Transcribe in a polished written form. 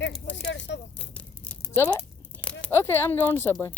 Here, let's go to Subway. Subway? Okay, I'm going to Subway.